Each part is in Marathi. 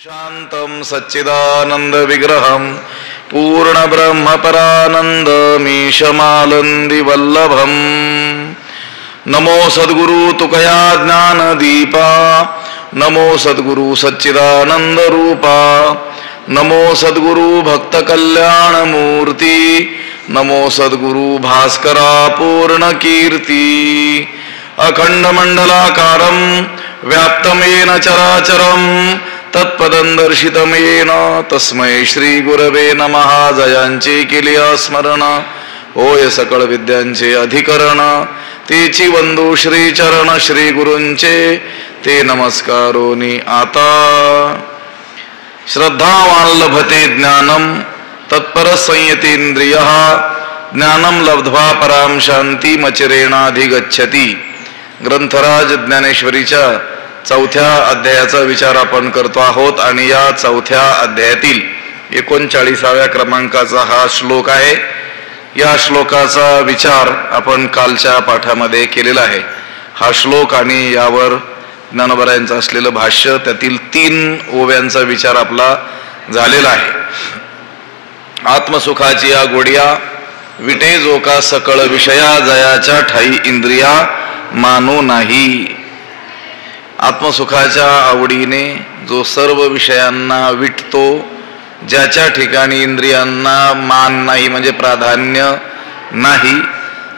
शांतं सच्चिदानन्दविग्रहं पूर्णब्रह्मपरानन्दमीशमालन्दिवल्लभम् नमो सद्गुरु तुकया ज्ञानदीपा नमो सद्गुरु सच्चिदानन्दरूपा नमो सद्गुरु भक्तकल्याणमूर्ति नमो सद्गुरु भास्करा पूर्णकीर्ति अखण्डमण्डलाकारं व्याप्तमेन चराचरं तत्पदं दर्शितं येन तस्मै श्री गुरवे नमः. जयांचे केले स्मरण होय सकळ विद्यांचे अधिकरण तेची वंदू श्री चरण श्री गुरूंचे ते नमस्कारोनी आता. श्रद्धावान लभते ज्ञानम तत्पर संयतेंद्रियः ज्ञानम लब्ध्वा पराम शांती मचिरेणाधिगच्छति. ग्रंथराज ज्ञानेश्वरीच्या 4थ्या अध्यायाचा विचार आपण करतो आहोत आणि या 4थ्या अध्यायातील 39व्या क्रमांकाचा हा श्लोक आहे. या श्लोकाचा विचार आपण कालच्या पाठामध्ये केलेला आहे. हा श्लोक आणि यावर ज्ञानोबरायांचं असलेलं भाष्य त्यातील 3 ओव्यांचा विचार आपला झालेला आहे. आत्मसुखाची या गोडिया विटे जो का सकळ विषया जयाच्या ठाई इंद्रिया मानू नाही. आत्मसुखाच्या आवडीने जो सर्व विषयांना विटतो, ज्याच्या ठिकाणी इंद्रियांना मान नाही म्हणजे प्राधान्य नाही,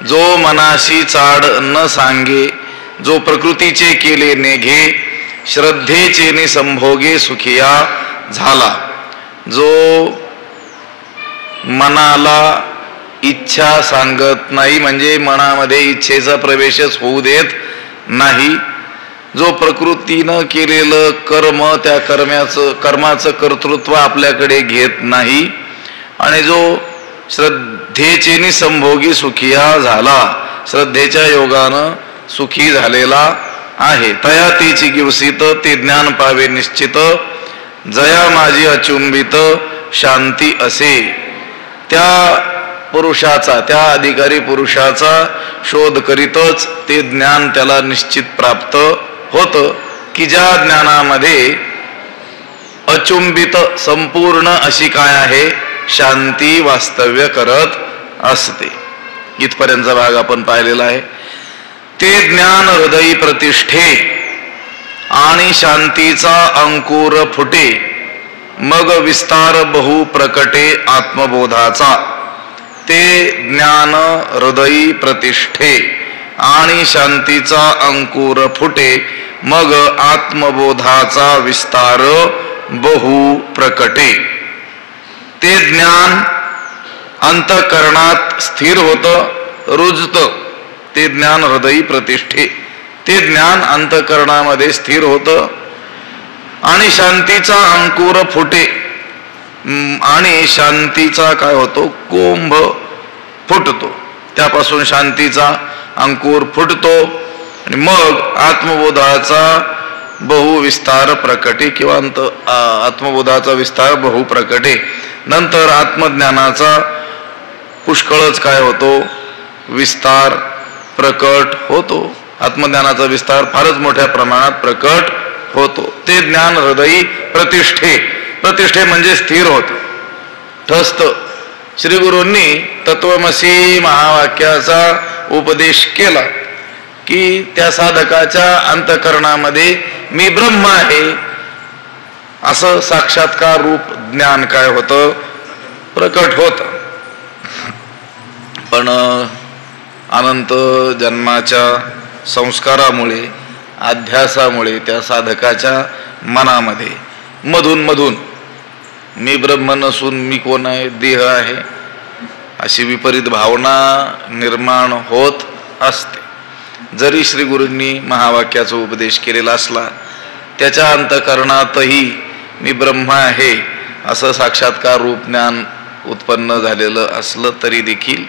जो मनाशी चाड न सांगे, जो प्रकृतीचे केले नेघे, श्रद्धेचे नि संभोगे सुखिया झाला. जो मनाला इच्छा सांगत नाही म्हणजे मनामध्ये इच्छेचा प्रवेशच होऊ देत नाही, जो प्रकृतीनं केलेलं कर्म त्या कर्माचं कर्तृत्व आपल्याकडे घेत नाही आणि जो श्रद्धेचे नि संभोगी सुखिया झाला, श्रद्धेच्या योगानं सुखी झालेला आहे. तया तेची गिवसित ते ज्ञान पावे निश्चित जया माझी अचुंबित शांती असे. त्या पुरुषाचा, त्या अधिकारी पुरुषाचा शोध करीतच ते ज्ञान त्याला निश्चित प्राप्त होतं की ज्या ज्ञानामध्ये अचुंबित संपूर्ण अशी काय आहे शांती वास्तव्य करत असते. इथपर्यंतचा भाग आपण पाहिलेला आहे. ते ज्ञान हृदयी प्रतिष्ठे आणि शांतीचा अंकुर फुटे मग विस्तार बहु प्रकटे आत्मबोधाचा. ते ज्ञान हृदयी प्रतिष्ठे आणि शांतीचा अंकुर फुटे मग आत्मबोधाचा विस्तार बहु प्रकटे. ते ज्ञान अंतःकरणात स्थिर होतं, रुजतं. ते ज्ञान हृदयी प्रतिष्ठे, ते ज्ञान अंतःकरणामध्ये स्थिर होतं आणि शांतीचा अंकुर फुटे आणि शांतीचा काय होतो कोंभ फुटतो. त्यापासून शांतीचा अंकुर फुटतो आणि मग आत्मबोधाचा बहुविस्तार प्रकटे किंवा आत्मबोधाचा विस्तार बहु प्रकटे. नंतर आत्मज्ञानाचा पुष्कळच काय होतो विस्तार प्रकट होतो. आत्मज्ञानाचा विस्तार फारच मोठ्या प्रमाणात प्रकट होतो. ते ज्ञान हृदयी प्रतिष्ठे, प्रतिष्ठे म्हणजे स्थिर होत ठसत. श्री गुरूंनी तत्वमसी महावाक्याचा उपदेश केला की त्या साधकाच्या अंतःकरणामध्ये मी ब्रह्म आहे असं साक्षात्कार रूप ज्ञान काय होतं प्रकट होत. पण अनंत जन्माच्या संस्कारामुळे अध्यासामुळे त्या साधकाच्या मनामध्ये मधून मधून मी ब्रह्म नसून मी कोण आहे, देह आहे अशी विपरीत भावना निर्माण होत असते. जरी श्री गुरूंनी महावाक्याचा उपदेश केलेला असला त्याच्या अंतःकरणातही मी ब्रह्म आहे असं साक्षात्कार रूप ज्ञान उत्पन्न झालेलं असलं तरी देखील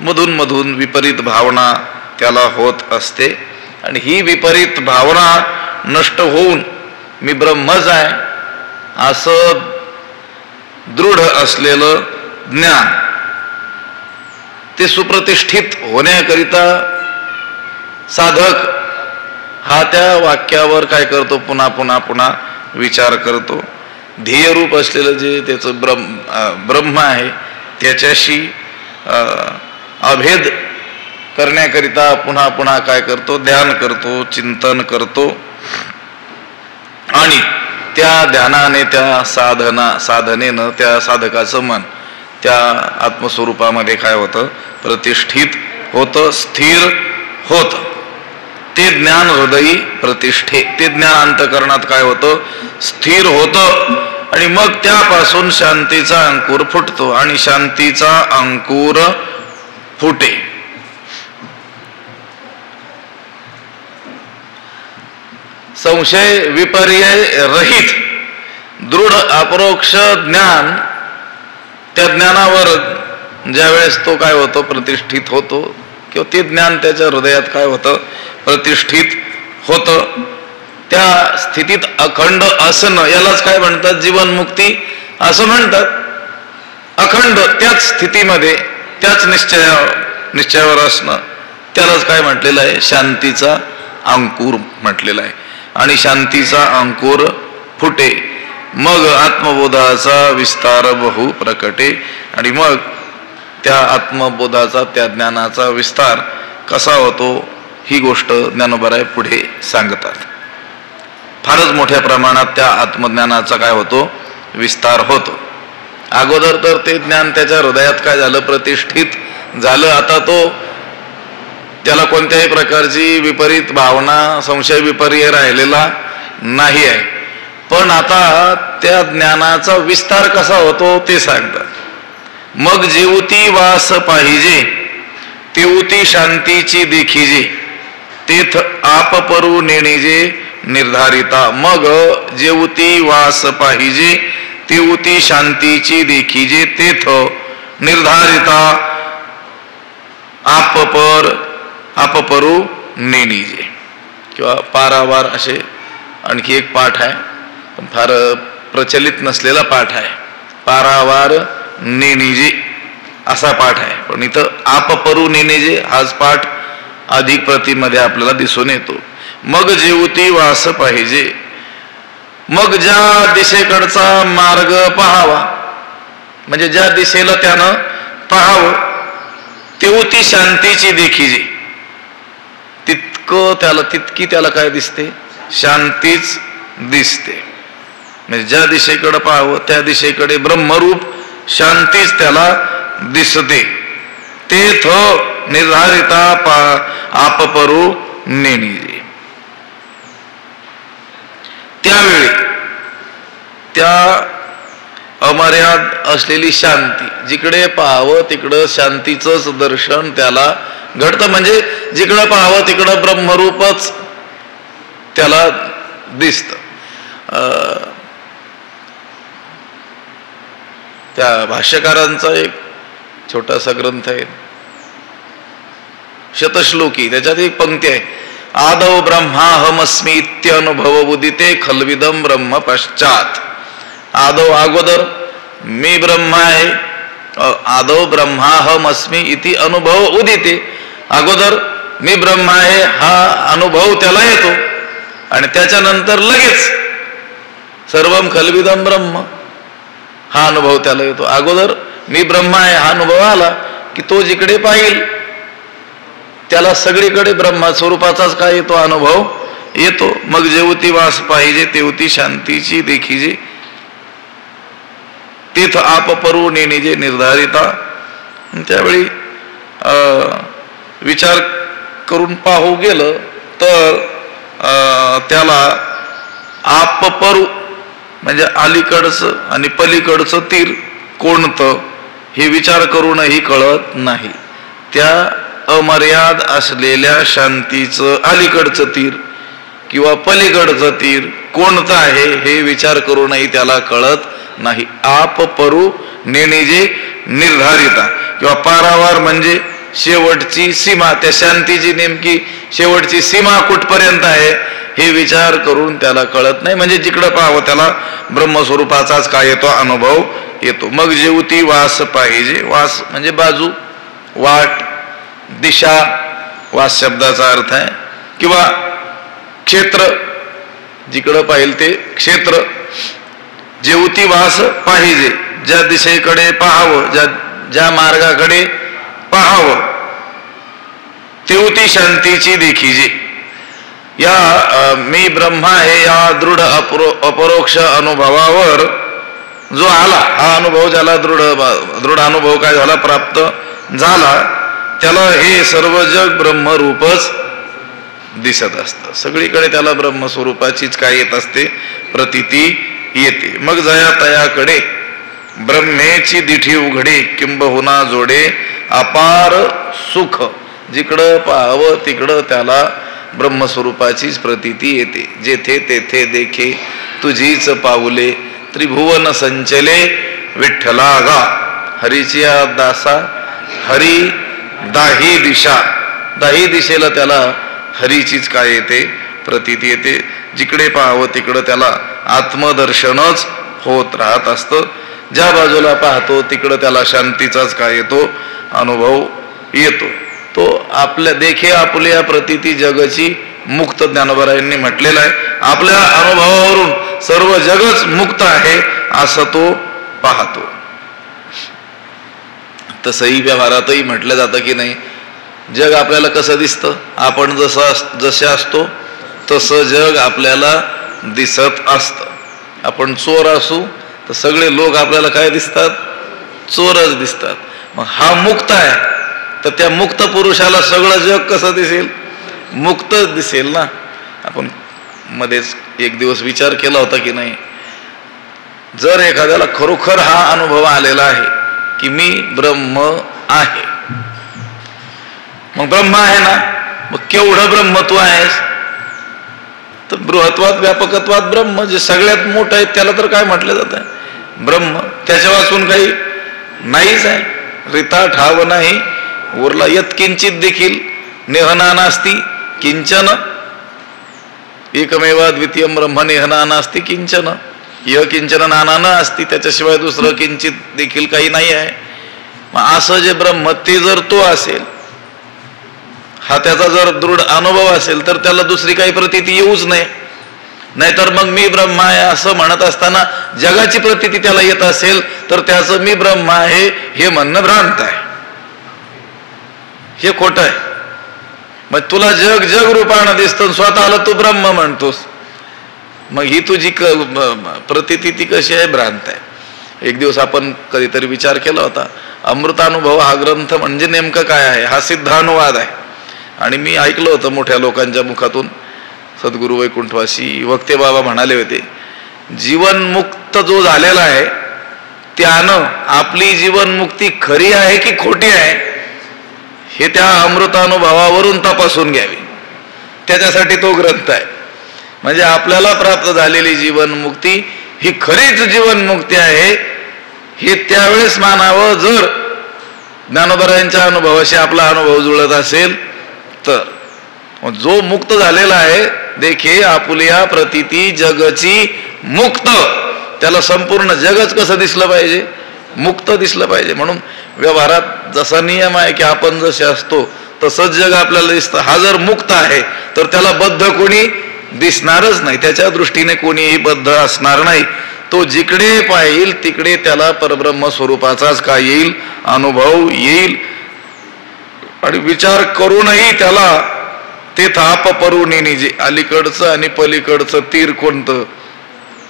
मधून मधून विपरीत भावना त्याला होत असते. आणि ही विपरीत भावना नष्ट होऊन मी ब्रह्मच आहे असं दृढ असलेलं ज्ञान ते सुप्रतिष्ठित होण्याकरिता साधक हा त्या वाक्यावर काय करतो पुन्हा पुन्हा पुन्हा विचार करतो ध्येयरूप असलेलं जे त्याचं ब्रह्म आहे त्याच्याशी अभेद करण्याकरिता पुन्हा पुन्हा काय करतो, ध्यान करतो, चिंतन करतो आणि त्या ध्यानाने, त्या साधनेनं त्या साधकाचं मन त्या आत्मस्वरूपामध्ये काय होतं, प्रतिष्ठित होतं, स्थिर होतं. ते ज्ञान हृदयी प्रतिष्ठे, ते ज्ञान अंतःकरणात काय होतं, स्थिर होतं आणि मग त्यापासून शांतीचा अंकुर फुटतो आणि शांतीचा अंकुर फुटे. संशय विपर्यय रहित दृढ अपरोक्ष ज्ञान, त्या ज्ञानावर ज्यावेळेस तो काय होतो, प्रतिष्ठित होतो, किंवा ते ज्ञान त्याच्या हृदयात काय होतं, प्रतिष्ठित होतं. त्या स्थितीत अखंड असणं यालाच काय म्हणतात, जीवनमुक्ती असं म्हणतात. अखंड त्याच स्थितीमध्ये त्याच निश्चयावर असणं त्यालाच काय म्हटलेलं आहे, शांतीचा अंकुर म्हटलेला आहे. आणि शांतीचा अंकुर फुटे, मग आत्मबोधाचा विस्तार बहु प्रकटे. आणि मग त्या आत्मबोधाचा, त्या ज्ञानाचा विस्तार कसा होतो ही गोष्ट ज्ञानोबराय पुढे सांगतात. फारच मोठ्या प्रमाणात त्या आत्मज्ञानाचा काय होतो, विस्तार होतो. अगोदर तर ते ज्ञान त्याच्या हृदयात काय झालं, प्रतिष्ठित झालं. आता तो त्याला कोणत्याही प्रकारची विपरीत भावना, संशय विपर्य राहिलेला नाही आहे. पण आता त्या ज्ञानाचा विस्तार कसा होतो ते सांगतात. मग जेवती वास पाहिजे तेवती शांतीची देखीजे, तेथ आप परू नेणेजे निर्धारिता. मग जेवती वास पाहिजे तेवती शांतीची देखीजे, तेथ निर्धारिता आप परू नेणीजे. किंवा पारावार असे आणखी एक पाठ आहे, पण फार प्रचलित नसलेला पाठ आहे. पारावार नेणीजे असा पाठ आहे, पण इथं आप परू नेणीजे हाच पाठ अधिक प्रतीमध्ये आपल्याला दिसून येतो. मग जेवती वास पाहिजे, मग ज्या दिशेकडचा मार्ग पाहावा, म्हणजे ज्या दिशेला त्यानं पाहावं, तेवती शांतीची देखीजे. तितकी त्याला काय दिसते, शांतीच दिसते. म्हणजे ज्या दिशेकडे पाहावं त्या दिशेकडे ब्रह्मरूप शांतीच त्याला दिसते. तेथ निर्धारिता आप परू नेणीजे. त्यावेळी त्या अमर्याद असलेली शांती, जिकडे पाहावं तिकडं शांतीचंच दर्शन त्याला घडतं. म्हणजे जिकडं पाहावं तिकडं ब्रह्मरूपच त्याला दिसतं. त्या भाष्यकारांचा एक छोटासा ग्रंथ आहे शतश्लोकी, त्याच्यात एक पंक्ती आहे, आदौ ब्रह्माहमस्मी इत्यनुभव उदिते खलविदम ब्रह्म पश्चात. आदौ अगोदर मी ब्रह्म आहे, आदौ ब्रह्माहमस्मी इति अनुभव उदिते, अगोदर मी ब्रह्म आहे हा अनुभव त्याला येतो. आणि त्याच्यानंतर लगेच सर्वम खलविदम ब्रह्म हा अनुभव त्याला येतो. अगोदर मी ब्रह्म आहे हा अनुभव आला की तो जिकडे पाहिल त्याला सगळीकडे ब्रह्मा स्वरूपाचाच काय येतो, अनुभव येतो. मग जेवती वास पाहिजे तेवती शांतीची देखीजे, तेथ आप परू नेणीजे निर्धारिता. त्यावेळी विचार करून पाहू गेलं तर त्याला आप परू म्हणजे अलीकडचं आणि पलीकडचं तीर कोणतं हे विचार करूनही कळत नाही. त्या अमर्याद असलेल्या शांतीचं अलीकडचं तीर किंवा पलीकडचं तीर कोणतं आहे हे विचार करूनही त्याला कळत नाही. आप परू नेणीजे निर्धारिता किंवा पारावार म्हणजे शेवटची सीमा, त्या शांतीची नेमकी शेवटची सीमा कुठपर्यंत आहे हे विचार करून त्याला कळत नाही. म्हणजे जिकडं पाहावं त्याला ब्रह्मस्वरूपाचाच काय येतो, अनुभव येतो. मग जेवती वास पाहिजे, वास म्हणजे बाजू, वाट, दिशा, वास शब्दाचा अर्थ आहे. किंवा क्षेत्र, जिकडं पाहिल ते क्षेत्र. जेवती वास पाहिजे, ज्या दिशेकडे पाहावं, ज्या मार्गाकडे पाहावं तेवती शांतीची देखीजे. या मी ब्रह्मा आहे या दृढ अपरोक्ष अनुभवावर जो आला, हा अनुभव ज्याला दृढ अनुभव काय झाला, प्राप्त झाला, त्याला हे सर्व जग ब्रह्मरूपच दिसत असतं. सगळीकडे त्याला ब्रह्मस्वरूपाचीच काय येत असते, प्रतीती येते. मग जया तयाकडे ब्रह्मेची दिठी उघडे, किंबहुना जोडे अपार सुख. जिकडं पाहावं तिकडं त्याला ब्रह्मस्वरूपाचीच प्रतीती येते. जेथे तेथे देखे तुझीच पाऊले, त्रिभुवन संचले विठ्ठला गा. हरीची दासा हरी दाही दिशा, दाही दिशेला त्याला हरीचीच काय येते, प्रतीती येते. जिकडे पाहावं तिकडं त्याला आत्मदर्शनच होत राहत असतं. ज्या बाजूला पाहतो तिकडं त्याला शांतीचाच काय येतो, अनुभव येतो. तो आपल्या देखे आपुल्या प्रतीती जगची मुक्त. ज्ञानोबरायांनी म्हटलेलं आहे, आपल्या अनुभवावरून सर्व जगच मुक्त आहे असं तो पाहतो. तसंही व्यवहारातही म्हटलं जातं की नाही, जग आपल्याला कसं दिसतं, आपण जसे असतो तसं जग आपल्याला दिसत असतं. आपण चोर असू तर सगळे लोक आपल्याला काय दिसतात, चोरच दिसतात. मग हा मुक्त आहे तर त्या मुक्त पुरुषाला सगळं जग कसं दिसेल, मुक्त दिसेल ना. आपण मध्येच एक दिवस विचार केला होता की नाही, जर एखाद्याला खरोखर हा अनुभव आलेला आहे की मी ब्रह्म आहे, मग ब्रह्म आहे ना, मग केवढं ब्रह्मत्व आहेस, तर बृहत्वात व्यापकत्वात ब्रह्म, जे सगळ्यात मोठं आहे त्याला तर काय म्हटलं जात आहे, ब्रह्म. त्याच्या वाचून काही नाहीच आहे, रिता ठाव नाही उरला. यत्किंचित देखील नेहना नास्ती किंचन, एकमेवा द्वितीयम ब्रह्म नेहना नास्ती किंचन, य किंचन नाना न असती, त्याच्याशिवाय दुसरं किंचित देखील काही नाही आहे. मग असं जे ब्रह्म ते जर तो असेल, हा त्याचा जर दृढ अनुभव असेल, तर त्याला दुसरी काही प्रतीती येऊच नाही. नाहीतर मग मी ब्रह्म आहे असं म्हणत असताना जगाची प्रतीती त्याला येत असेल तर त्याचं मी ब्रह्म आहे हे म्हणणं भ्रांत आहे, हे खोटं आहे. मग तुला जग जग रूपानं दिसतं, स्वतःला तू ब्रह्म म्हणतोस, मग ही तुझी प्रतीती ती कशी आहे, भ्रांत आहे. एक दिवस आपण कधीतरी विचार केला होता, अमृतानुभव हा ग्रंथ म्हणजे नेमकं काय आहे, हा सिद्धानुवाद आहे. आणि मी ऐकलं होतं मोठ्या लोकांच्या मुखातून, सद्गुरु वैकुंठवासी वक्ते बाबा म्हणाले होते, जीवनमुक्त जो झालेला आहे त्यानं आपली जीवनमुक्ती खरी आहे की खोटी आहे हे त्या अमृतानुभवावरून तपासून घ्यावी. त्याच्यासाठी तो ग्रंथ आहे. म्हणजे आपल्याला प्राप्त झालेली जीवनमुक्ती ही खरीच जीवनमुक्ती आहे हे त्यावेळेस मानावं. जर ज्ञानोबरायांच्या अनुभवाशी आपला अनुभव जुळत असेल तर. जो मुक्त झालेला आहे, देखे आपुल्या प्रतीती जगची मुक्त, त्याला संपूर्ण जगच कसं दिसलं पाहिजे, मुक्त दिसलं पाहिजे. म्हणून व्यवहारात जसा नियम आहे की आपण जसे असतो तसंच जग आपल्याला दिसतं. हा जर मुक्त आहे तर त्याला बद्ध कोणी दिसणारच नाही, त्याच्या दृष्टीने कोणीही बद्ध असणार नाही. तो जिकडे पाहिल तिकडे त्याला परब्रह्म स्वरूपाचाच काय येईल, अनुभव येईल. आणि विचार करूनही त्याला ते थाप परुनी निजे, अलीकडचं आणि पलीकडचं तीर कोणतं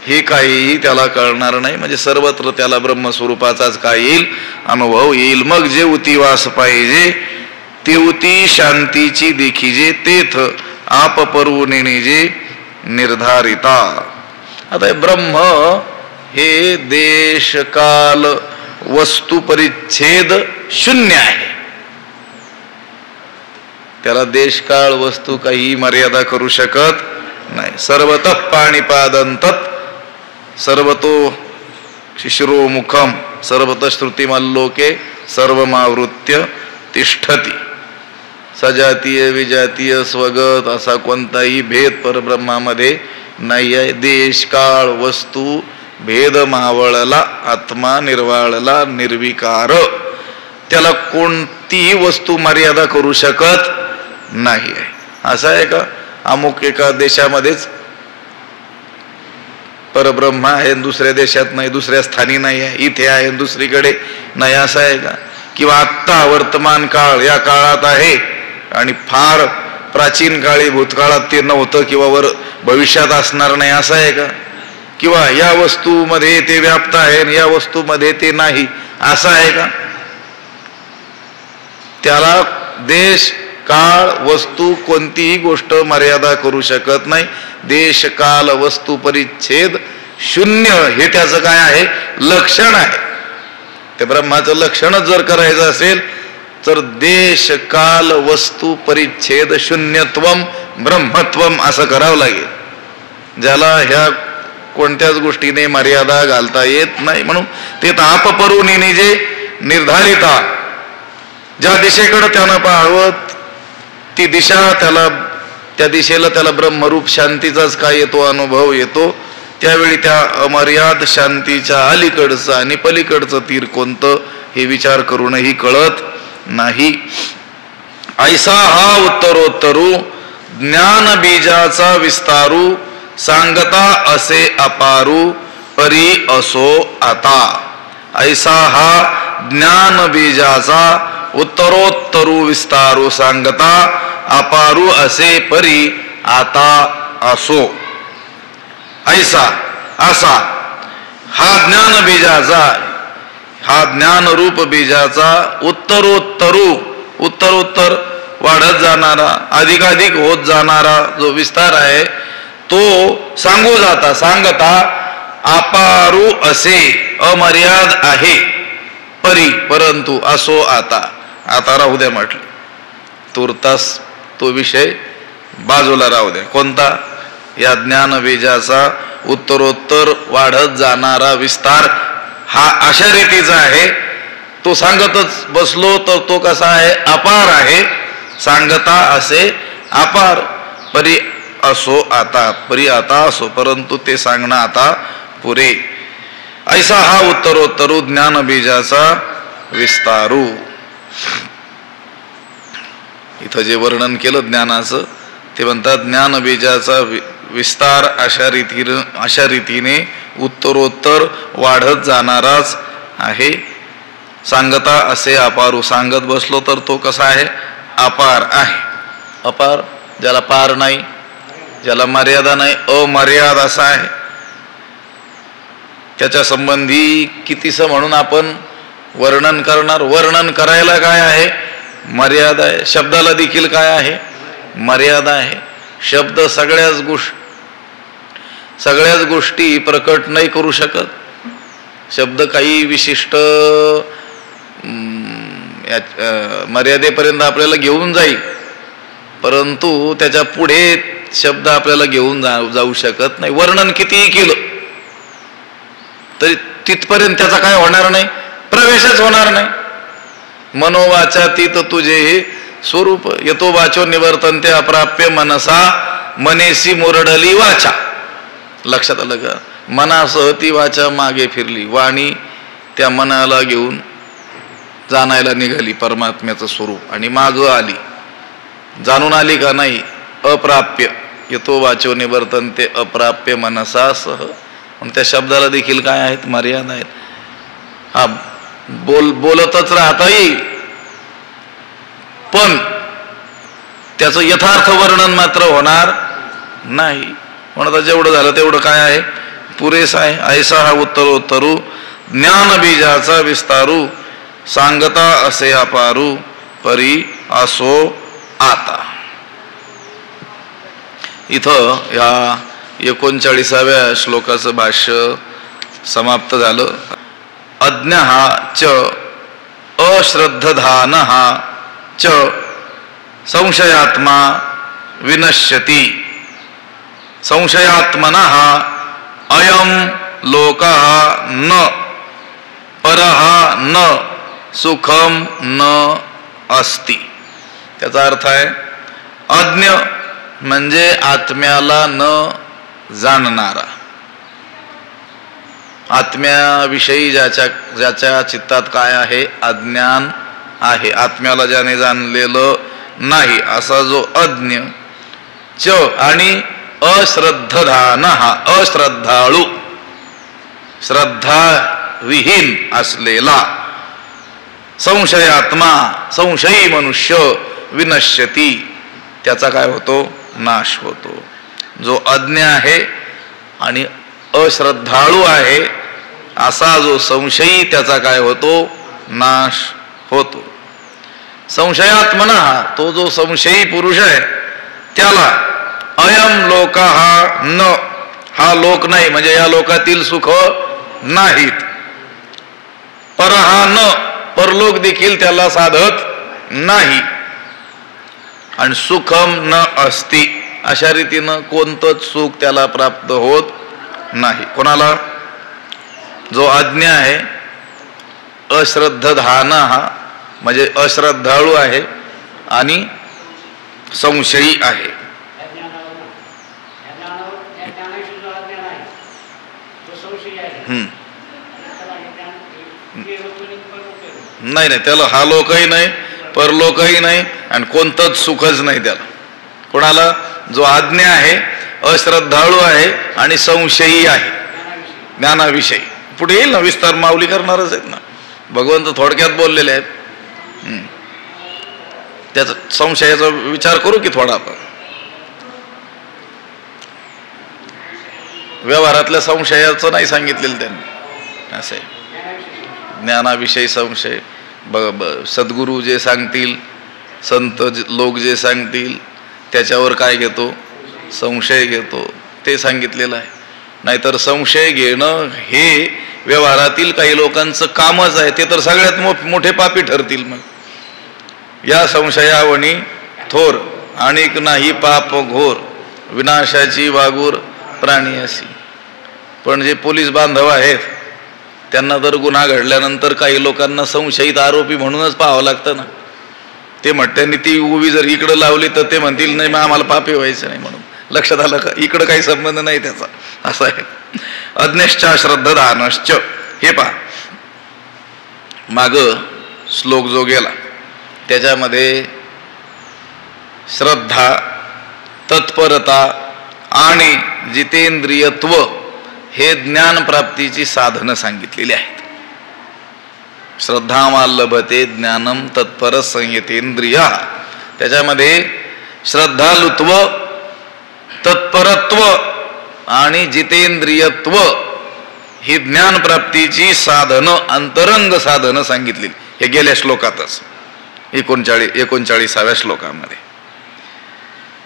हे काहीही त्याला कळणार नाही. म्हणजे सर्वत्र त्याला ब्रह्मस्वरूपाचाच काय येईल, अनुभव येईल. मग जे उतिवास पाहिजे तेवती शांतीची देखीजे, तेथ आप परुनी निजे निर्धारिता. आता ब्रह्म हे देश काल वस्तू परिच्छेद शून्य आहे. त्याला देश काळ वस्तू काही मर्यादा करू शकत नाही. सर्वतः पाणिपादंतत सर्वतो शिशिरो मुखम सर्वतः श्रुतिमल्लोके सर्वमावृत्य तिष्ठती. सजातीय विजातीय स्वगत असा कोणताही भेद परब्रह्मामध्ये नाही आहे. देश काळ वस्तू भेद मावळला, आत्मा निर्वाळला, निर्विकार, त्याला कोणतीही वस्तू मर्यादा करू शकत नाही आहे. असं आहे का अमुक एका देशामध्येच परब्रह्म आहे दुसऱ्या देशात नाही, दुसऱ्या स्थानी नाही आहे, इथे आहे दुसरीकडे नाही, असं आहे का? किंवा आत्ता वर्तमान काळ या काळात आहे आणि फार प्राचीन काळी भूतकाळात ते नव्हतं किंवा भविष्यात असणार नाही, असं आहे का? किंवा या वस्तूमध्ये ते व्याप्त आहे आणि या वस्तूमध्ये ते नाही, असं आहे का? त्याला देश काळ वस्तू कोणतीही गोष्ट मर्यादा करू शकत नाही. देश काल वस्तू परिच्छेद शून्य हे त्याचं काय आहे? लक्षण आहे. ते ब्रह्माचं लक्षणच जर करायचं असेल तर देश काल वस्तू परिच्छेद शून्यत्वम ब्रह्मत्वम असं करावं लागेल, ज्याला ह्या कोणत्याच गोष्टीने मर्यादा घालता येत नाही. म्हणून ते तापपरुनी जे निर्धारिता ज्या दिशेकडे त्यानं पाहावं ती दिशा त्या दिशेला त्याला ब्रह्मरूप शांतीचाच काय येतो, अनुभव येतो. त्यावेळी त्या अमर्याद शांतीच्या अलीकडचं आणि पलीकडचं तीर कोणतं हे विचार करूनही कळत नाही. ऐसा हा उत्तरोत्तरू ज्ञान बीजाचा विस्तारू सांगता असे अपारू परी असो आता. ऐसा हा ज्ञान बीजाचा उत्तरोत्तरू विस्तारू सांगता अपारू असे परी आता असो. ऐसा असा हा ज्ञान बीजाचा, हा ज्ञान रूप बीजाचा उत्तरोत्तरू उत्तरोत्तर वाढत जाणारा अधिकाधिक होत जाणारा जो विस्तार आहे तो सांगू जाता सांगता अपारू असे अमर्याद आहे परी परंतु असो आता. आता राहू द्या म्हटलं, तुर्तास तो विषय बाजूला राहू द्या. कोणता? या ज्ञान बीजाचा उत्तरोत्तर वाढत जाणारा विस्तार हा अशा रीतीचा आहे. तो सांगतच बसलो तर तो कसा आहे? अपार आहे. सांगता असे अपार परी असो आता, परी आता असो परंतु ते सांगणं आता पुरे. ऐसा हा उत्तरोत्तरू ज्ञान बीजाचा विस्तारू. इथं जे वर्णन केलं ज्ञानाचं ते म्हणतात ज्ञान बीजाचा विस्तार अशा रीतीने उत्तरोत्तर वाढत जाणाराच आहे. सांगता असे अपारू, सांगत बसलो तर तो कसा आहे? अपार आहे. अपार ज्याला पार नाही, ज्याला मर्यादा नाही, अमर्याद असा आहे. त्याच्या संबंधी कितीसं म्हणून आपण वर्णन करणार. वर्णन करायला काय आहे? मर्यादा आहे. शब्दाला देखील काय आहे? मर्यादा आहे. शब्द सगळ्याच गोष्टी प्रकट नाही करू शकत. शब्द काही विशिष्ट मर्यादेपर्यंत आपल्याला घेऊन जाईल परंतु त्याच्या पुढे शब्द आपल्याला घेऊन जाऊ शकत नाही. वर्णन कितीही केलं तरी तिथपर्यंत त्याचा काय होणार नाही? प्रवेशच होणार नाही. मनोवाचातीत तुझे हे स्वरूप येतो वाचो निवर्तनते अप्राप्य मनसा मनेसी मुरडली वाचा. लक्षात आलं का? मनासह ती वाचा मागे फिरली, वाणी त्या मनाला घेऊन जाणायला निघाली परमात्म्याचं स्वरूप आणि माग आली. जाणून आली का? नाही. अप्राप्य येतो वाचो निवर्तनते अप्राप्य मनसा सह. पण त्या शब्दाला देखील काय आहेत? मर्यादा आहेत. हा बोलतच राहता येईल पण त्याचं यथार्थ वर्णन मात्र होणार नाही. म्हणून आता जेवढं झालं तेवढं काय आहे? पुरेस आहे. ऐसा हा उत्तरोत्तरू ज्ञान बीजाचा विस्तारू सांगता असे अपारू परी असो आता. इथं या 39व्या श्लोकाचं भाष्य समाप्त झालं. अज्ञः च अश्रद्धधानः च संशयात्मा विनश्यति संशयात्मनः अयं लोकः न परः न सुखम न अस्ति. त्याचा अर्थ आहे अज्ञ म्हणजे आत्म्याला न जाणणारा, आत्म्याविषयी ज्याच्या चित्तात काय आहे? अज्ञान आहे. आत्म्याला ज्याने जाणलेलं नाही असा जो अज्ञ. च आणि अश्रद्धधान हा अश्रद्धाळू श्रद्धा विहीन असलेला संशयात्मा संशयी मनुष्य विनश्यती, त्याचा काय होतो? नाश होतो. जो अज्ञ आहे आणि अश्रद्धाळू आहे असा जो संशयी, त्याचा काय होतो? नाश होतो. संशयात्मना, तो जो संशयी पुरुष आहे त्याला अयम लोक हा लोक नाही, म्हणजे या लोकातील सुख नाहीत. परहा न, परलोक देखील त्याला साधत नाही. आणि सुखम न अस्ति, अशा रीतीनं कोणतंच सुख त्याला प्राप्त होत नाही. कोणाला? जो अज्ञ आहे, अश्रद्धाना हा म्हणजे अश्रद्धाळू आहे आणि संशयी आहे. नाही नाही, त्याला हा लोकही नाही, परलोकही नाही आणि कोणतंच सुखच नाही त्याला. कोणाला? जो अज्ञ आहे, अश्रद्धाळू आहे आणि संशयी आहे ज्ञानाविषयी. पुढे येईल ना, विस्तार माऊली करणारच आहेत ना, भगवंत थोडक्यात बोललेले आहेत. त्याचा संशयाचा विचार करू की थोडा आपण. व्यवहारातल्या संशयाचं नाही सांगितलेलं त्यांनी, असे ज्ञानाविषयी संशय. सद्गुरू जे सांगतील, संत लोक जे सांगतील त्याच्यावर काय घेतो? संशय घेतो, ते सांगितलेलं आहे. नाहीतर संशय घेणं हे व्यवहारातील काही लोकांचं कामच आहे, ते तर सगळ्यात मोठे पापी ठरतील. मग या संशयावणी थोर आणिक नाही पाप घोर, विनाशाची वागूर प्राणी असी. पण जे पोलीस बांधव आहेत त्यांना तर गुन्हा घडल्यानंतर काही लोकांना संशयित आरोपी म्हणूनच पाहावं लागतं ना. ते त्यांनी ती उभी जर इकडं लावली तर ते म्हणतील नाही, मग आम्हाला पापी व्हायचं नाही म्हणून. लक्षात आलं का? इकडं काही संबंध नाही त्याचा, असं आहे. अज्ञश्च श्रद्धानश्च, हे पहा माग श्लोक जो गेला त्याच्यामध्ये श्रद्धा, तत्परता आणि जितेंद्रियत्व हे ज्ञान प्राप्तीची साधनं सांगितलेली आहेत. श्रद्धावान लभते ज्ञानम तत्पर संयतेंद्रिय, त्याच्यामध्ये श्रद्धालुत्व, तत्परत्व आणि जितेंद्रियत्व ही ज्ञान प्राप्तीची साधनं, अंतरंग साधनं सांगितलेली. हे गेल्या श्लोकातच 39व्या श्लोकामध्ये.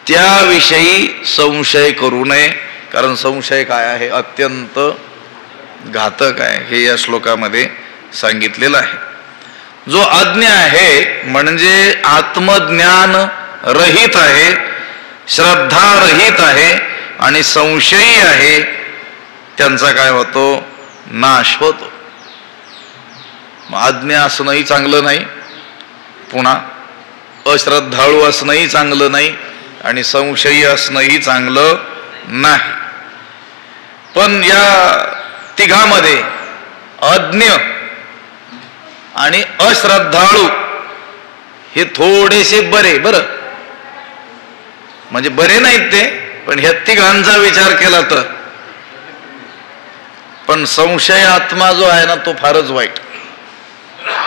त्याविषयी संशय करू नये, कारण संशय काय आहे? अत्यंत घातक आहे, हे या श्लोकामध्ये सांगितलेलं आहे. जो अज्ञ आहे म्हणजे आत्मज्ञान रहित आहे, श्रद्धा रहित आहे आणि संशयी आहे, त्यांचा काय होतो? नाश होतो. अज्ञ असणंही चांगलं नाही, पुन्हा अश्रद्धाळू असणंही चांगलं नाही आणि संशयी असणंही चांगलं नाही. पण या तिघामध्ये अज्ञ आणि अश्रद्धाळू हे थोडेसे बरे, बरं म्हणजे बरे नाहीत ते, पण ह्या तिघांचा विचार केला तर. पण संशय आत्मा जो आहे ना तो फारच वाईट.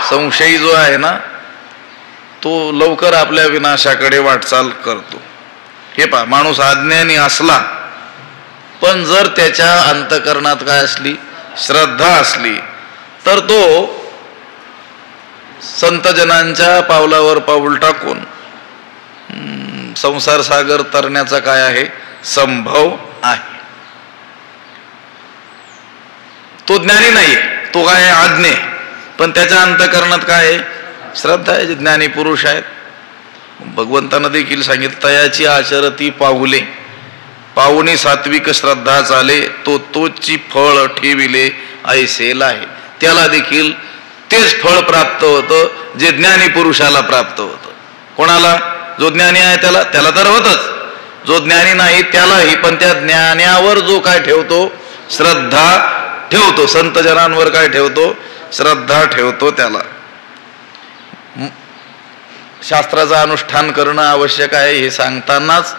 संशयी जो आहे ना तो लवकर आपल्या विनाशाकडे वाटचाल करतो. हे पहा, माणूस अज्ञानी असला पण जर त्याच्या अंतकरणात काय असली? श्रद्धा असली तर तो संतजनांच्या पावलावर पाऊल टाकून संसार सागर तरण्याचा काय आहे? संभव आहे. तो ज्ञानी नाहीये, तो काय आहे? अज्ञ. पण त्याच्या अंतकरणात काय आहे? श्रद्धा आहे. ज्ञानी पुरुष आहेत. भगवंतानं देखील सांगितलं, तयाची आचरती पाहुले पाहुणी सात्विक श्रद्धा चाले, तो तोची फळ ठेविले ऐसेल आहे. त्याला देखील तेच फळ प्राप्त होतं जे ज्ञानी पुरुषाला प्राप्त होतं. कोणाला? जो ज्ञानी आहे त्याला तर होतच, जो ज्ञानी नाही त्यालाही. पण त्या ज्ञानावर जो काय ठेवतो? श्रद्धा ठेवतो. संत जनांवर काय ठेवतो? श्रद्धा ठेवतो. त्याला शास्त्राचं अनुष्ठान करणं आवश्यक आहे हे सांगतानाच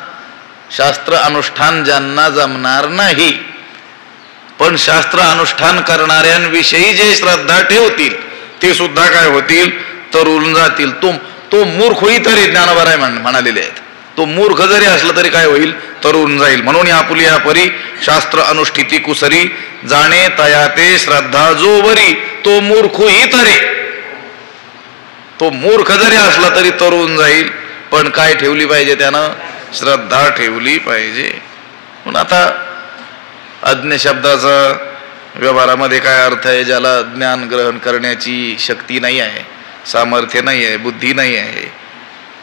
शास्त्र अनुष्ठान ज्यांना जमणार नाही पण शास्त्र अनुष्ठान करणाऱ्यांविषयी जे श्रद्धा ठेवतील ते सुद्धा काय होतील, तरुण जातील. तो मूर्खही तरी ज्ञानोबा म्हणालेले आहेत. तो मूर्ख जरी असला तरी काय होईल, तरुण जाईल. म्हणून आपुली परी शास्त्र अनुष्ठिती कुसरी, जाणे तया ते श्रद्धा जो वरी. तो मूर्खही तरी, तो मूर्ख जरी असला तरी तरुण जाईल. पण काय ठेवली पाहिजे त्यानं, श्रद्धा ठेवली पाहिजे. पण आता अज्ञ शब्दाचा व्यवहारामध्ये काय अर्थ आहे, ज्याला ज्ञान ग्रहण करण्याची शक्ती नाही आहे, सामर्थ्य नाही आहे, बुद्धी नाही आहे,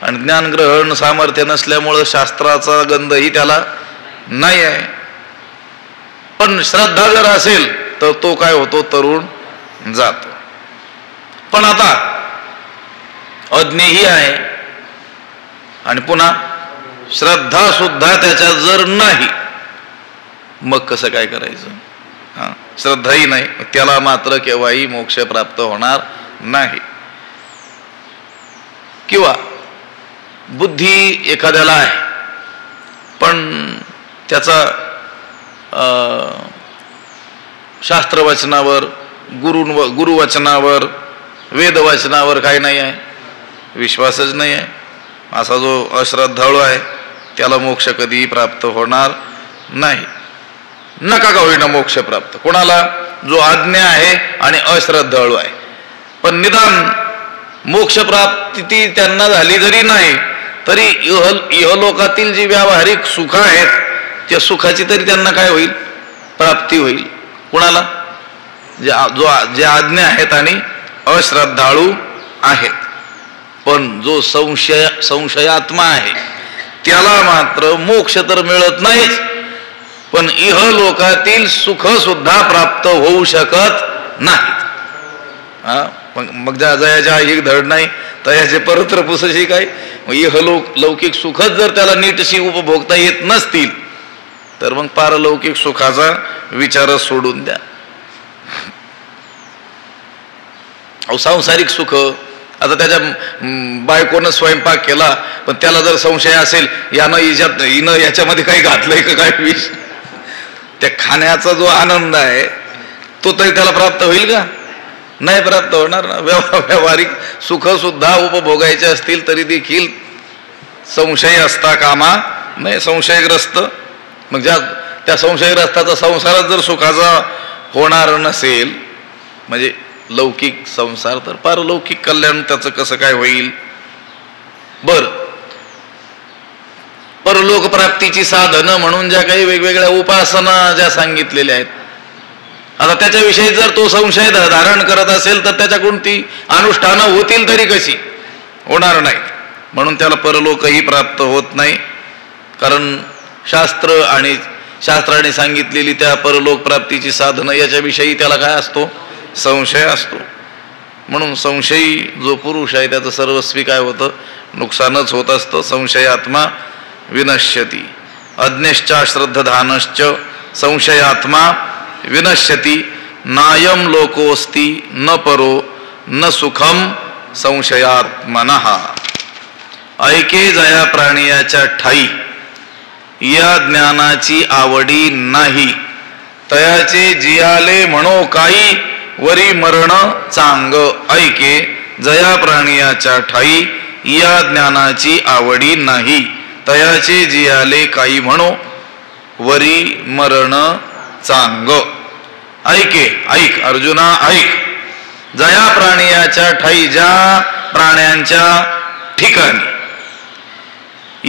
आणि ज्ञान ग्रहण सामर्थ्य नसल्यामुळं शास्त्राचा गंधही त्याला नाही आहे. पण श्रद्धा जर असेल तर तो काय होतो, तरुण जातो. पण आता अज्ञही आहे आणि पुन्हा श्रद्धा सुद्धा त्याच्यात जर नाही, मग कसं काय करायचं. श्रद्धाही नाही, त्याला मात्र केव्हाही मोक्ष प्राप्त होणार नाही. किंवा बुद्धी एखाद्याला आहे पण त्याचा शास्त्रवचनावर, गुरुवचनावर, वेदवचनावर काय नाही आहे, विश्वासच नाही आहे. असा जो अश्रद्धाळू आहे त्याला मोक्ष कधीही प्राप्त होणार नाही. नका का होईना मोक्ष प्राप्त कोणाला, जो आज्ञा आहे आणि अश्रद्धाळू आहे. पण निदान मोक्ष प्राप्ती त्यांना झाली जरी नाही तरी इहलोकातील जी व्यावहारिक सुख आहेत त्या सुखाची तरी त्यांना काय होईल, प्राप्ती होईल. कोणाला, जे आज्ञा आहेत आणि अश्रद्धाळू आहेत. पण जो संशयात्मा आहे त्याला मात्र मोक्ष तर मिळत नाहीच, पण इहलोकातील सुख सुद्धा प्राप्त होऊ शकत नाहीत. मग जयाच्या एक धड नाही तयाचे परत्र पुसशी काय. लौकिक सुखच जर त्याला नीटशी उपभोगता येत नसतील तर मग पारलौकिक सुखाचा विचार सोडून द्या. सांसारिक सुख, आता त्याच्या बायकोनं स्वयंपाक केला पण त्याला जर संशय असेल हिनं याच्यामध्ये काही घातलंय का काय विष, त्या खाण्याचा जो आनंद आहे तो तरी त्याला प्राप्त होईल का, नाही प्राप्त होणार ना. व्यावहारिक सुख सुद्धा उपभोगायचे असतील तरी देखील संशय असता कामा नाही, संशयग्रस्त. मग त्या संशयग्रस्ताचा संसारात जर सुखाचा होणार नसेल म्हणजे लौकिक संसार, तर पारलौकिक कल्याण त्याचं कसं काय होईल. बर, परलोक प्राप्तीची साधनं म्हणून ज्या काही वेगवेगळ्या उपासना ज्या सांगितलेल्या आहेत, आता त्याच्याविषयी जर तो संशय धारण करत असेल तर त्याच्याकडून ती अनुष्ठानं होतील तरी कशी, होणार नाही. म्हणून त्याला परलोकही प्राप्त होत नाही. कारण शास्त्राने सांगितलेली त्या परलोक प्राप्तीची साधनं याच्याविषयी त्याला काय असतो, संशय असतो. म्हणून संशयी जो पुरुष आहे त्याचं सर्वस्वी काय होतं, नुकसानच होत असतं. संशयात्मा विनश्यती, अज्ञश्च श्रद्धानश्च संशयात्मा विनश्यती, नायम लोकोस्ति न परो न सुखम संशयात्मनः. ऐके जया प्राणियाच्या ठाई, या ज्ञानाची आवडी नाही, तयाचे जियाले म्हणो काही, वरी मरण चांग. ऐके जया प्राणियाच्या ठाई, या ज्ञानाची आवडी नाही, तयाचे जियाले काही म्हणो, वरी मरण चांग. ऐके, ऐक अर्जुना ऐक, जया प्राणियाच्या ठाई, ज्या प्राण्यांच्या ठिकाणी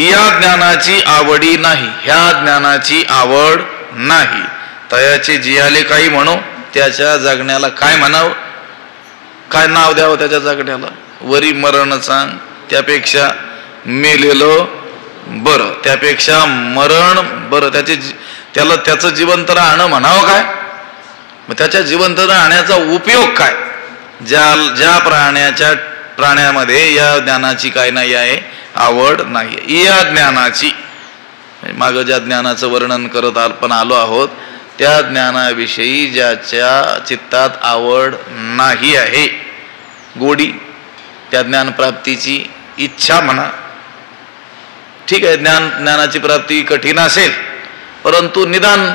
या ज्ञानाची आवडी नाही, ह्या ज्ञानाची आवड नाही, तयाचे जियाले काही म्हणो, त्याच्या जगण्याला काय म्हणावं, काय नाव द्यावं त्याच्या जगण्याला, वरी मरण चांग. त्यापेक्षा मेलेलं बरं, त्यापेक्षा मरण बरं. त्याला त्याचं जिवंत राहणं म्हणावं काय, मग त्याच्या जिवंत राहण्याचा उपयोग काय. ज्या प्राण्यामध्ये या ज्ञानाची काय नाही आहे, आवड नाही. या ज्ञानाची, मागं ज्या ज्ञानाचं वर्णन करत आपण आलो आहोत त्या ज्ञानाविषयी ज्याच्या चित्तात आवड नाही आहे, गोडी, त्या ज्ञानप्राप्तीची इच्छा म्हणा, ठीक आहे, ज्ञानाची प्राप्ती कठीण असेल परंतु निदान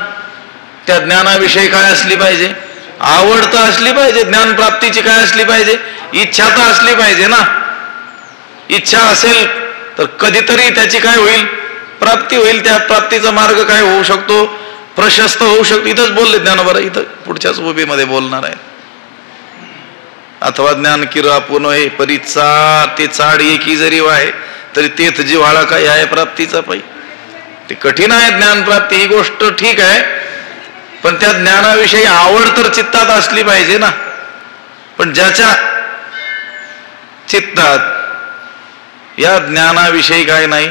त्या ज्ञानाविषयी काय असली पाहिजे? आवड तर असली पाहिजे. ज्ञान प्राप्तीची काय असली पाहिजे? इच्छा तर असली पाहिजे ना. इच्छा असेल तर कधीतरी त्याची काय होईल? प्राप्ती होईल. त्या प्राप्तीचा मार्ग काय होऊ शकतो? प्रशस्त होऊ शकतो. इथंच बोलले ज्ञानोबा, इथं पुढच्याच उभीमध्ये बोलणार आहे. अथवा ज्ञान किरा पुनो हे परीचा ते चाड एकी जरी वाहे तरी तेथ जिव्हाळा काय आहे प्राप्तीचा पायी. ते कठीण आहे ज्ञान प्राप्ती, ही गोष्ट ठीक आहे, पण त्या ज्ञानाविषयी आवड तर चित्तात असली पाहिजे ना. पण ज्याच्या चित्तात या ज्ञानाविषयी काय नाही,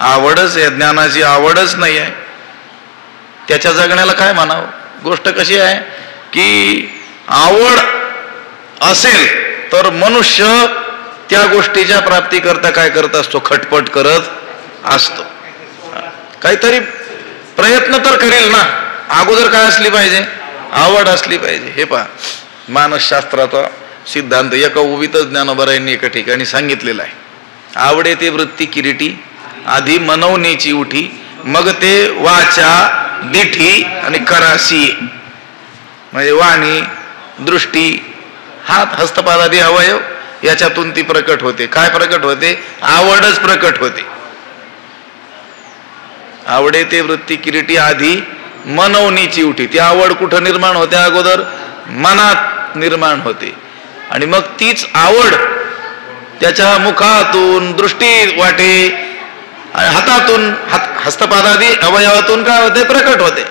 आवडच, या ज्ञानाची आवडच नाही आहे, त्याच्या जगण्याला काय म्हणावं? गोष्ट कशी आहे की आवड असेल तर मनुष्य त्या गोष्टीच्या प्राप्तीकरता काय करत असतो? खटपट करत असतो. काहीतरी प्रयत्न तर करेल ना. अगोदर काय असली पाहिजे? आवड असली पाहिजे. हे पहा, मानसशास्त्राचा सिद्धांत एका उभीतच ज्ञानोबरायांनी एका ठिकाणी सांगितलेला आहे. आवडे ते वृत्ती किरीटी, आधी मनवण्याची उठी, मग ते वाचा दिठी आणि करासी. म्हणजे वाणी, दृष्टी, हात, हस्तपादादी अवयव याच्यातून ती प्रकट होते. काय प्रकट होते? आवडच प्रकट होते. आवडे ते वृत्ती किरीटी, आधी मनवणीची उठी. ती आवड कुठं निर्माण होते? अगोदर मनात निर्माण होते. आणि मग तीच आवड त्याच्या मुखातून, दृष्टी वाटे, हातातून, हस्तपादादी अवयवातून काय होते? प्रकट होते.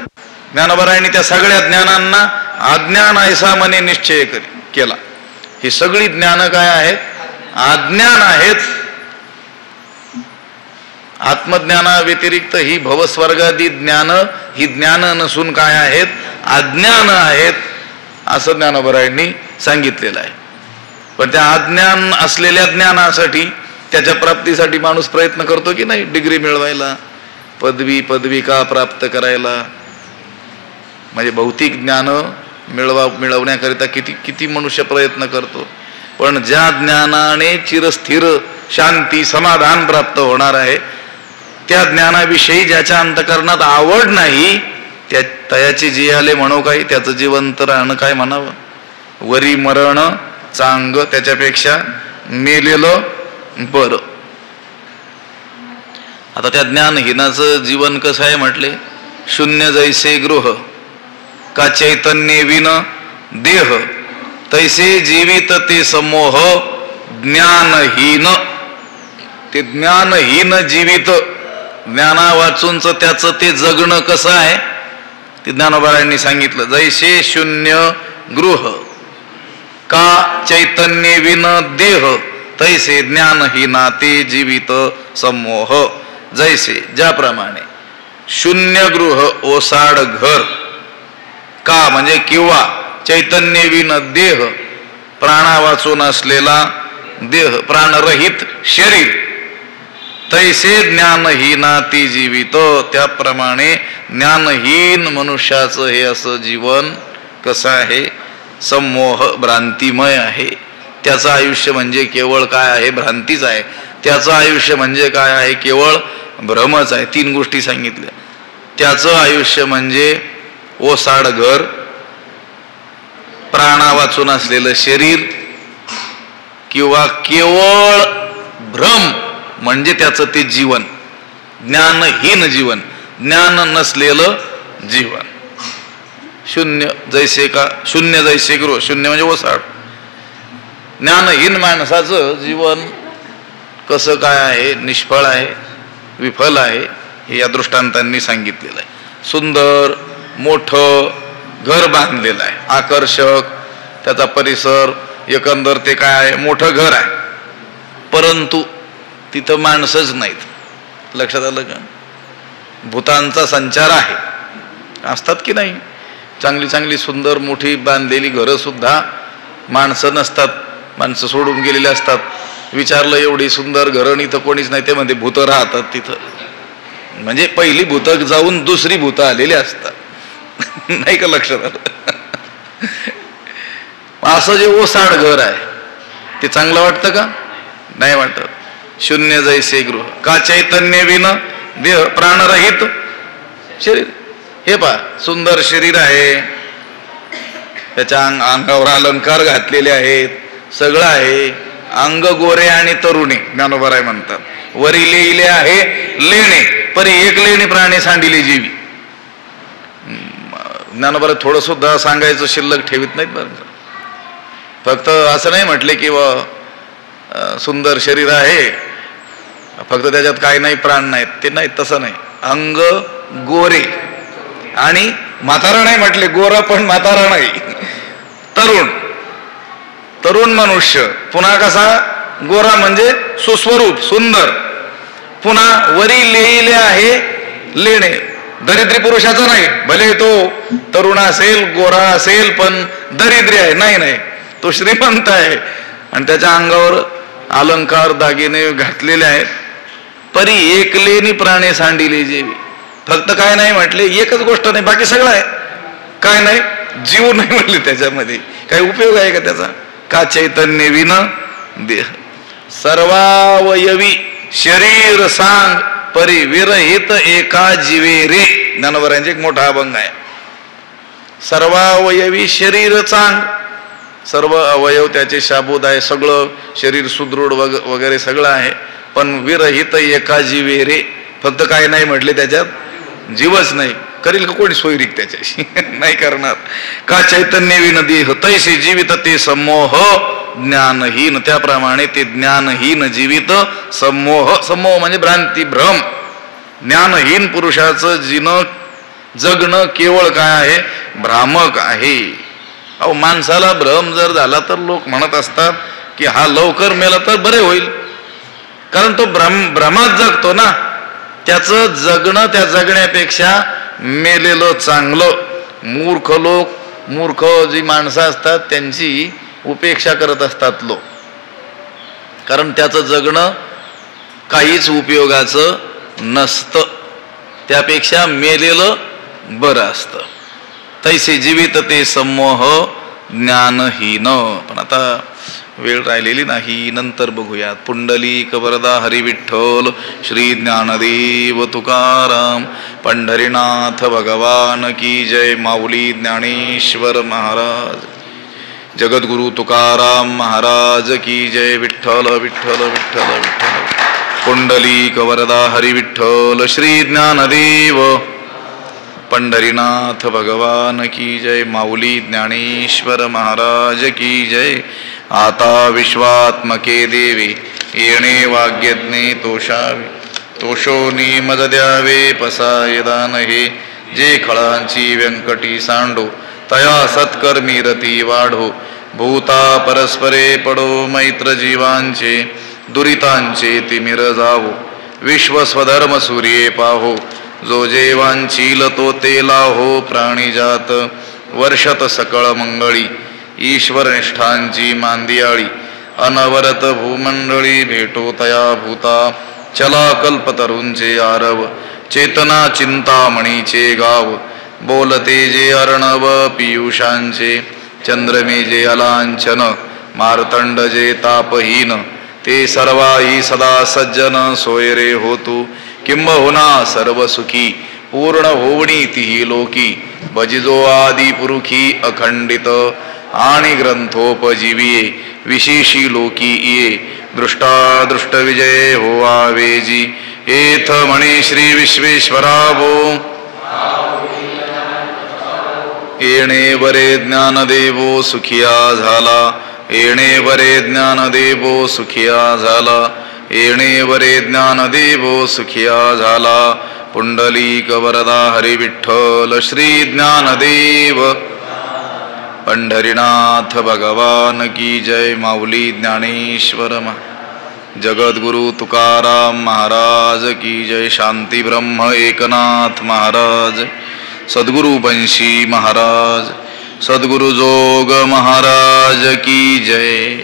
ज्ञानोबरायांनी त्या सगळ्या ज्ञानांना अज्ञान ऐसा मने निश्चय केला. ही सगळी ज्ञान काय आहेत? अज्ञान आहेत. आत्मज्ञाना व्यतिरिक्त ही भवस्वर्गादी ज्ञान ही ज्ञान नसून काय आहेत? अज्ञान आहेत, असं ज्ञानोबरायांनी सांगितलेलं आहे. पण त्या अज्ञान असलेल्या ज्ञानासाठी, त्याच्या प्राप्तीसाठी माणूस प्रयत्न करतो की नाही? डिग्री मिळवायला, पदविका प्राप्त करायला, म्हणजे भौतिक ज्ञान मिळवण्याकरिता किती मनुष्य प्रयत्न करतो. पण ज्या ज्ञानाने चिरस्थिर शांती, समाधान प्राप्त होणार आहे, त्या ज्ञानाविषयी ज्याच्या अंतकरणात आवड नाही, त्याची जियाले म्हणू काही, त्याचं जिवंत राहणं काय म्हणावं? वरी मरण चांग, त्याच्यापेक्षा मेलेलं बरं. आता त्या ज्ञानहीनाचं जीवन कसं आहे म्हटले? शून्य जैसे गृह, का चैतन्य विन देह, तैसे जीवित ते समोह ज्ञानहीन. ते ज्ञानहीन जीवित, ज्ञाना वाचूनच त्याचं ते जगणं कसं आहे ते ज्ञानोबरायांनी सांगितलं. जैसे शून्य गृह, का चैतन्य विन देह, तैसे ज्ञानहीना ते जीवित समोह. जैसे, ज्याप्रमाणे शून्य गृह, ओसाड घर, का म्हणजे किंवा चैतन्य विन देह, प्राणा वाचून असलेला देह, प्राणरहित शरीर, तैसे ज्ञानहीना ती जीवित, त्याप्रमाणे ज्ञानहीन मनुष्याचं हे असं जीवन कसं आहे? समोह, भ्रांतिमय आहे. त्याचं आयुष्य म्हणजे केवळ काय आहे? भ्रांतीच आहे. त्याचं आयुष्य म्हणजे काय आहे? केवळ भ्रमच आहे. तीन गोष्टी सांगितल्या. त्याचं आयुष्य म्हणजे ओसाड घर, प्राणा वाचून असलेलं शरीर, किंवा केवळ भ्रम म्हणजे त्याचं ते जीवन, ज्ञानहीन जीवन, ज्ञान नसलेलं जीवन. शून्य जैसे का, शून्य जैसे गृह, शून्य म्हणजे ओसाड. ज्ञानहीन माणसाचं जीवन कसं काय आहे? निष्फळ आहे, विफल आहे, हे या दृष्टांतांनी सांगितलेलं आहे. सुंदर मोठं घर बांधलेलं आहे, आकर्षक, त्याचा परिसर एकंदर ते काय आहे? मोठं घर आहे, परंतु तिथं माणसंच नाहीत. लक्षात आलं का? भूतांचा संचार आहे. असतात की नाही चांगली चांगली सुंदर मोठी बांधलेली घरं सुद्धा माणसं नसतात, माणसं सोडून गेलेले असतात. विचारलं एवढी सुंदर घरं इथं कोणीच नाही, ते म्हणते भूतं राहतात तिथं. म्हणजे पहिली भूतं जाऊन दुसरी भूतं आलेली असतात. नाही का लक्षात आलं? असं जे ओसाड घर आहे ते चांगलं वाटतं का? नाही वाटत. शून्य जैसे गृह, का चैतन्य विन देह, प्राणरहित शरीर. हे पहा, सुंदर शरीर आहे, त्याच्या अंगावर अलंकार घातलेले आहेत, सगळं आहे, अंग गोरे आणि तरुणी ज्ञानोबराय म्हणतात. वरी लिहिले आहे लेणे, परी एक लेणी प्राणी सांडिले जीवी. ज्ञानोबराय थोडं सुद्धा सांगायचं शिल्लक ठेवीत नाहीत बरं. फक्त असं नाही म्हटले की सुंदर शरीर आहे, फक्त त्याच्यात काही नाही, प्राण नाहीत, ते नाही, तसं नाही. अंग गोरे आणि म्हातारा नाही म्हटले, गोरा पण म्हातारा नाही, तरुण, तरुण मनुष्य. पुन्हा कसा गोरा म्हणजे सुस्वरूप सुंदर. पुन्हा वरी लिहिले आहे लेणे, दरिद्री पुरुषाचा नाही, भले तो तरुण असेल, गोरा असेल, पण दरिद्री आहे, नाही नाही, तो श्रीमंत आहे आणि त्याच्या अंगावर अलंकार दागिने घातलेले आहेत. परी एक लेणी प्राणे सांडिले जेवी. फक्त काय नाही म्हटले, एकच गोष्ट नाही, बाकी सगळं आहे. काय नाही, जीव नाही म्हटले, त्याच्यामध्ये काही उपयोग आहे का त्याचा? का चैतन्य विन देह, सर्वावयवी शरीर सांग, परी विरहित एका जीवे रे. ज्ञानोबरायांचे एक मोठा अभंग आहे. सर्वावयवी शरीर चांग, सर्व अवयव त्याचे शाबूत आहे, सगळं शरीर सुदृढ वगैरे सगळं आहे, पण विरहित एका जीवे रे. फक्त काय नाही म्हटले, त्याच्यात जीवच नाही. करील का कोणी सोयरीक त्याच्याशी? नाही करणार. का चैतन्य विन देह, तैसे जीवित ते समोह ज्ञानहीन. त्याप्रमाणे ते ज्ञानहीन जीवित समोह, समोह म्हणजे भ्रांती, भ्रम. ज्ञानहीन पुरुषाचं जगणं केवळ काय आहे? भ्रामक आहे. अहो, माणसाला भ्रम जर झाला तर लोक म्हणत असतात की हा लवकर मेला तर बरे होईल, कारण तो भ्रमात जगतो ना. त्याचं जगणं, त्या जगण्यापेक्षा मेलेलं चांगलं. मूर्ख जी माणसं असतात त्यांची उपेक्षा करत असतात लोक, कारण त्याचं जगणं काहीच उपयोगाचं नसतं, त्यापेक्षा मेलेलं बरं असतं. तैसे जीवित ते समोह ज्ञानहीन. पण आता वेळ राहिलेली नाही, नंतर बघूयात. पुंडलिक वरदा हरी विठ्ठल श्री ज्ञानदेव तुकाराम पंढरीनाथ भगवान की जय. माऊली ज्ञानेश्वर महाराज, जगद्गुरु तुकाराम महाराज की जय. विठ्ठल विठ्ठल विठ्ठल विठ्ठल. पुंडलिक वरदा हरी विठ्ठल श्री ज्ञानदेव पंढरीनाथ भगवान की जय. माऊली ज्ञानेश्वर महाराज की जय. आता विश्वात्मके देवी येणे वाग्यज्ञे तोषावे, तोषोनी मज द्यावे पसाय दान हे. जे खळांची व्यंकटी सांडो, तया सत्कर्मी रती वाढो. भूता परस्परे पडो मैत्र जीवांचे, दुरितांचे तिमिर जावो. विश्व स्वधर्म सूर्ये पाहो, जो जेवांचील तो ते लाहो. प्राणीजात वर्षत सकळ मंगळी, ईश्वर निष्ठांची मांदियाळी. अनवरत भूमंडळी भेटो तया भूता, चला कल्पतरूंचे आरव. चेतना चिंतामणीचे गाव, बोलते जे अर्णव पियुषांचे. चंद्रमे जे अलांछन, मार्तंड जे तापहीन. ते सर्वाही सदा सज्जन, सोयरे होतू किंबहुना सर्व सुखी. पूर्ण होवणी तिही लोकी, भजिजो आदि पुरुखी अखंडित. आणि ग्रंथोपजीविये विशेषी लोकी ये. दृष्टादृष्ट विजय होवावेजी, एथ म्हणे श्री विश्वेश्वरावो. येणे बरे ज्ञानदेवो सुखिया झाला, येणे बरे ज्ञानदेवो सुखिया झाला, येणे बरे ज्ञानदेवो सुखिया झाला. पुंडलिक वरदा हरी विठ्ठल श्री ज्ञानदेव पंढरीनाथ भगवान की जय. माऊली ज्ञानेश्वर जगद्गुरु तुकाराम महाराज की जय. शांती ब्रह्म एकनाथ महाराज, सद्गुरु बंशी महाराज, सद्गुरु जोग महाराज की जय.